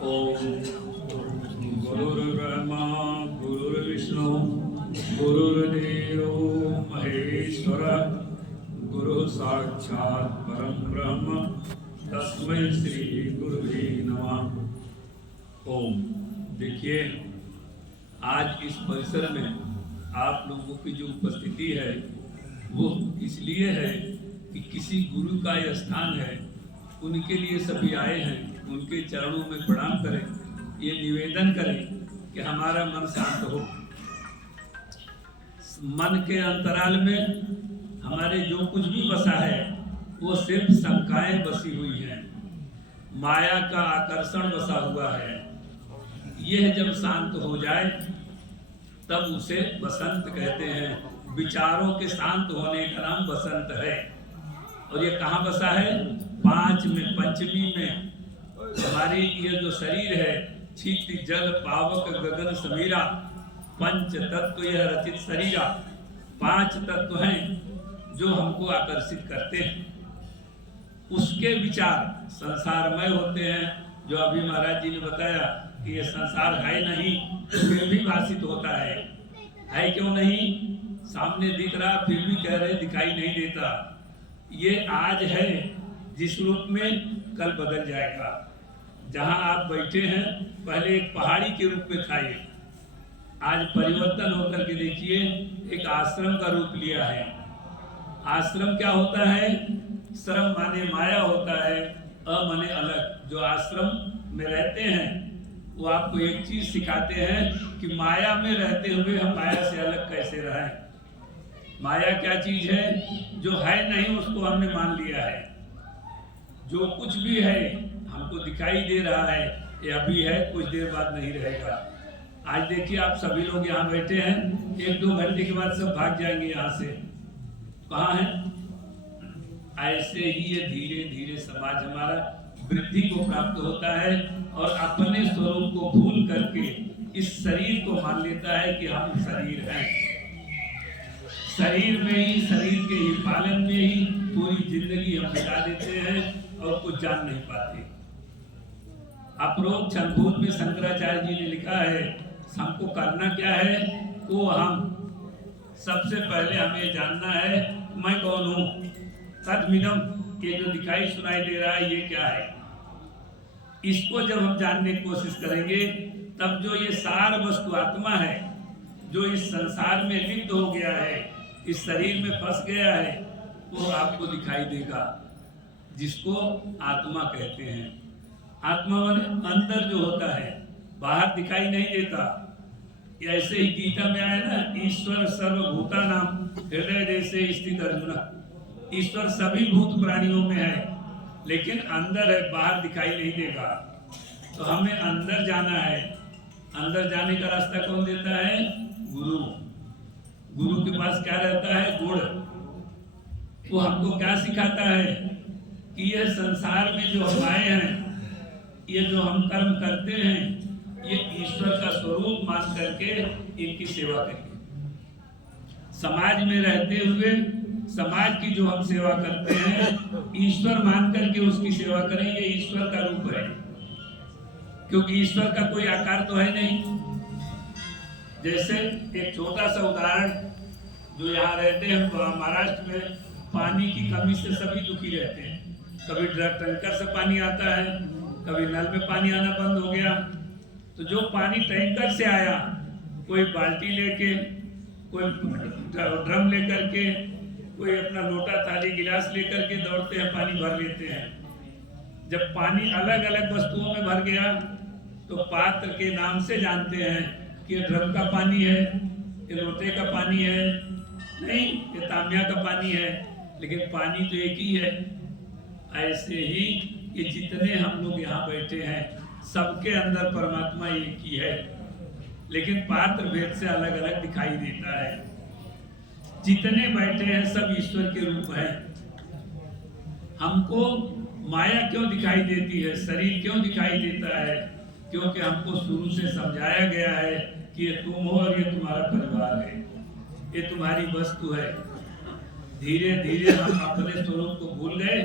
ओम गुरुर्ब्रह्मा गुरुर्विष्णु गुरुर्देवो महेश्वर गुरु साक्षात् परम ब्रह्म तस्मै श्री गुरुवे नमः। ओम। देखिए, आज इस परिसर में आप लोगों की जो उपस्थिति है वो इसलिए है कि किसी गुरु का यह स्थान है, उनके लिए सभी आए हैं। उनके चरणों में प्रणाम करें, ये निवेदन करें कि हमारा मन शांत हो। मन के अंतराल में हमारे जो कुछ भी बसा है वो सिर्फ शंकाएं बसी हुई हैं, माया का आकर्षण बसा हुआ है। यह जब शांत हो जाए तब उसे बसंत कहते हैं। विचारों के शांत होने का नाम बसंत है। और ये कहाँ बसा है? पंचमी में हमारी ये जो शरीर है, क्षिति जल पावक गगन समीरा, पंच तत्व यह रचित शरीरा। 5 तत्व हैं जो हमको आकर्षित करते हैं। उसके विचार संसारमय होते हैं। जो अभी महाराज जी ने बताया कि ये संसार है नहीं, फिर भी भाषित होता है क्यों नहीं? सामने दिख रहा, फिर भी कह रहे दिखाई नहीं देता। ये आज है, जिस रूप में कल बदल जाएगा। जहां आप बैठे हैं पहले एक पहाड़ी के रूप में था, ये आज परिवर्तन होकर के देखिए एक आश्रम का रूप लिया है। आश्रम क्या होता है? श्रम माने माया होता है, अ माने अलग। जो आश्रम में रहते हैं वो आपको एक चीज सिखाते हैं कि माया में रहते हुए हम माया से अलग कैसे रहें। माया क्या चीज है? जो है नहीं उसको हमने मान लिया है। जो कुछ भी है हमको दिखाई दे रहा है, ये अभी है, कुछ देर बाद नहीं रहेगा। आज देखिए, आप सभी लोग यहाँ बैठे हैं, 1-2 घंटे के बाद सब भाग जाएंगे यहाँ से। कहाँ है? ऐसे ही ये धीरे धीरे समाज हमारा वृद्धि को प्राप्त होता है और अपने स्वरूप को भूल करके इस शरीर को मान लेता है कि हम शरीर हैं। शरीर में ही, शरीर के ही पालन में ही पूरी जिंदगी हम बिता देते हैं और कुछ जान नहीं पाते। अपरोक्ष अनुभूत में शंकराचार्य जी ने लिखा है, हमको करना क्या है? वो हम सबसे पहले हमें जानना है मैं कौन हूँ। तद्मिनम, ये जो दिखाई सुनाई दे रहा है ये क्या है? इसको जब हम जानने की कोशिश करेंगे तब जो ये सार वस्तु आत्मा है, जो इस संसार में लिप्त हो गया है, इस शरीर में फंस गया है, वो आपको दिखाई देगा, जिसको आत्मा कहते हैं। आत्मा माने अंदर जो होता है, बाहर दिखाई नहीं देता। ऐसे ही गीता में आया ना, ईश्वर सर्वभूता नाम हृदय देशे स्थित अर्जुन। ईश्वर सभी भूत प्राणियों में है, लेकिन अंदर है, बाहर दिखाई नहीं देगा। तो हमें अंदर जाना है। अंदर जाने का रास्ता कौन देता है? गुरु। गुरु के पास क्या रहता है? गुण। वो हमको क्या सिखाता है कि यह संसार में जो हम आए हैं, ये जो हम कर्म करते हैं, ये ईश्वर का स्वरूप मान करके इनकी सेवा करिए। समाज में रहते हुए समाज की जो हम सेवा करते हैं, ईश्वर मान करके उसकी सेवा करें, ये ईश्वर का रूप है। क्योंकि ईश्वर का कोई आकार तो है नहीं। जैसे एक छोटा सा उदाहरण, जो यहाँ रहते हैं महाराष्ट्र में, पानी की कमी से सभी दुखी रहते हैं। कभी टैंकर से पानी आता है, कभी नल में पानी आना बंद हो गया। तो जो पानी टैंकर से आया, कोई बाल्टी लेके, कोई ड्रम लेकर के, कोई अपना लोटा थाली गिलास लेकर के दौड़ते हैं, पानी भर लेते हैं। जब पानी अलग अलग वस्तुओं में भर गया तो पात्र के नाम से जानते हैं कि ये ड्रम का पानी है, ये लोटे का पानी है, नहीं ये तांबिया का पानी है, लेकिन पानी तो एक ही है। ऐसे ही ये जितने हम लोग यहाँ बैठे हैं, सबके अंदर परमात्मा एक ही है, लेकिन पात्र भेद से अलग अलग दिखाई देता है। जितने बैठे हैं सब ईश्वर के रूप हैं। हमको माया क्यों दिखाई देती है, शरीर क्यों दिखाई देता है? क्योंकि हमको शुरू से समझाया गया है कि ये तुम हो और ये तुम्हारा परिवार है, ये तुम्हारी वस्तु है। धीरे धीरे हम अपने स्वरूप को भूल गए